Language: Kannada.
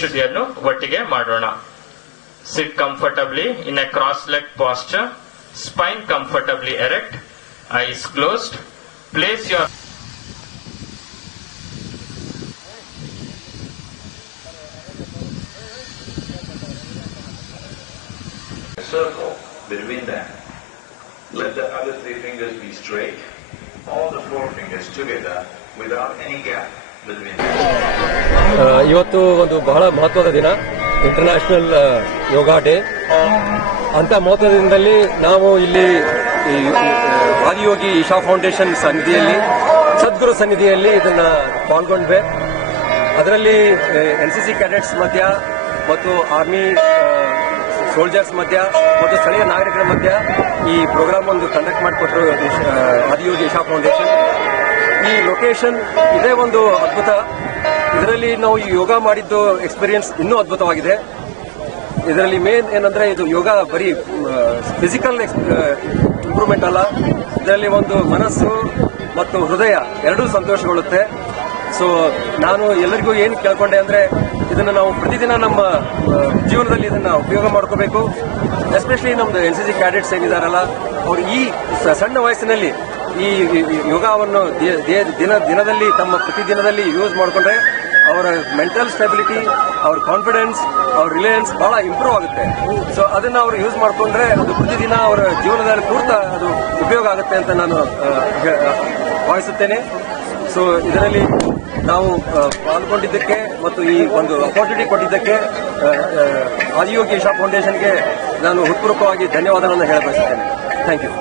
ಶುದ್ಧಿಯನ್ನು ಒಟ್ಟಿಗೆ ಮಾಡೋಣ sit comfortably in a cross leg posture spine comfortably erect eyes closed place your circle between them. Let the other three fingers be straight, all the four fingers together without any gap between them. ಇವತ್ತು ಒಂದು ಬಹಳ ಮಹತ್ವದ ದಿನ ಇಂಟರ್ನ್ಯಾಷನಲ್ ಯೋಗ ಡೇ. ಅಂತ ಮಹತ್ವದ ದಿನದಲ್ಲಿ ನಾವು ಇಲ್ಲಿ ಆದಿಯೋಗಿ ಇಶಾ ಫೌಂಡೇಶನ್ ಸನ್ನಿಧಿಯಲ್ಲಿ ಸದ್ಗುರು ಸನ್ನಿಧಿಯಲ್ಲಿ ಇದನ್ನ ಪಾಲ್ಗೊಂಡ್ವೆ. ಅದರಲ್ಲಿ ಎನ್ ಸಿ ಸಿ ಕ್ಯಾಡೆಟ್ಸ್ ಮಧ್ಯ ಮತ್ತು ಆರ್ಮಿ ಸೋಲ್ಜರ್ಸ್ ಮಧ್ಯ ಮತ್ತು ಸ್ಥಳೀಯ ನಾಗರಿಕರ ಮಧ್ಯ ಈ ಪ್ರೋಗ್ರಾಮ್ ಒಂದು ಕಂಡಕ್ಟ್ ಆ, ಆದಿಯೋಗಿ ಈಶಾ ಫೌಂಡೇಶನ್. ಈ ಲೊಕೇಶನ್ ಇದೇ ಒಂದು ಅದ್ಭುತ ಇದರಲ್ಲಿ ನಾವು ಈ ಯೋಗ ಮಾಡಿದ್ದು ಎಕ್ಸ್ಪೀರಿಯನ್ಸ್ ಇನ್ನೂ ಅದ್ಭುತವಾಗಿದೆ. ಇದರಲ್ಲಿ ಮೇನ್ ಏನಂದ್ರೆ ಇದು ಯೋಗ ಬರೀ ಫಿಸಿಕಲ್ ಇಂಪ್ರೂವ್ಮೆಂಟ್ ಅಲ್ಲ. ಇದರಲ್ಲಿ ಒಂದು ಮನಸ್ಸು ಮತ್ತು ಹೃದಯ ಎರಡೂ ಸಂತೋಷಗೊಳ್ಳುತ್ತೆ. ಸೊ ನಾನು ಎಲ್ಲರಿಗೂ ಏನು ಕೇಳ್ಕೊಂಡೆ ಅಂದ್ರೆ, ಇದನ್ನ ನಾವು ಪ್ರತಿದಿನ ನಮ್ಮ ಜೀವನದಲ್ಲಿ ಇದನ್ನ ಉಪಯೋಗ ಮಾಡ್ಕೋಬೇಕು. ಎಸ್ಪೆಷಲಿ ನಮ್ಮದು ಎನ್ ಸಿ ಸಿ ಕ್ಯಾಡೆಟ್ಸ್ ಏನಿದಾರಲ್ಲ, ಅವ್ರು ಈ ಸಣ್ಣ ವಯಸ್ಸಿನಲ್ಲಿ ಈ ಯೋಗವನ್ನು ದಿನ ದಿನದಲ್ಲಿ ತಮ್ಮ ಪ್ರತಿದಿನದಲ್ಲಿ ಯೂಸ್ ಮಾಡಿಕೊಂಡ್ರೆ ಅವರ ಮೆಂಟಲ್ ಸ್ಟೆಬಿಲಿಟಿ ಅವ್ರ ಕಾನ್ಫಿಡೆನ್ಸ್ ಅವ್ರ ರಿಲಯನ್ಸ್ ಬಹಳ ಇಂಪ್ರೂವ್ ಆಗುತ್ತೆ. ಸೊ ಅದನ್ನ ಅವರು ಯೂಸ್ ಮಾಡಿಕೊಂಡ್ರೆ ಅದು ಪ್ರತಿದಿನ ಅವರ ಜೀವನದಲ್ಲಿ ಪೂರ್ತ ಅದು ಉಪಯೋಗ ಆಗುತ್ತೆ ಅಂತ ನಾನು ಭಾವಿಸುತ್ತೇನೆ. ಸೊ ಇದರಲ್ಲಿ ನಾವು ಪಾಲ್ಗೊಂಡಿದ್ದಕ್ಕೆ ಮತ್ತು ಈ ಒಂದು ಅಪಾರ್ಚುನಿಟಿ ಕೊಟ್ಟಿದ್ದಕ್ಕೆ ಆದಿಯೋಗಿ ಇಶಾ ಫೌಂಡೇಶನ್ಗೆ ನಾನು ಹೃತ್ಪೂರ್ವಕವಾಗಿ ಧನ್ಯವಾದಗಳನ್ನು ಹೇಳಬಯಸುತ್ತೇನೆ. Thank you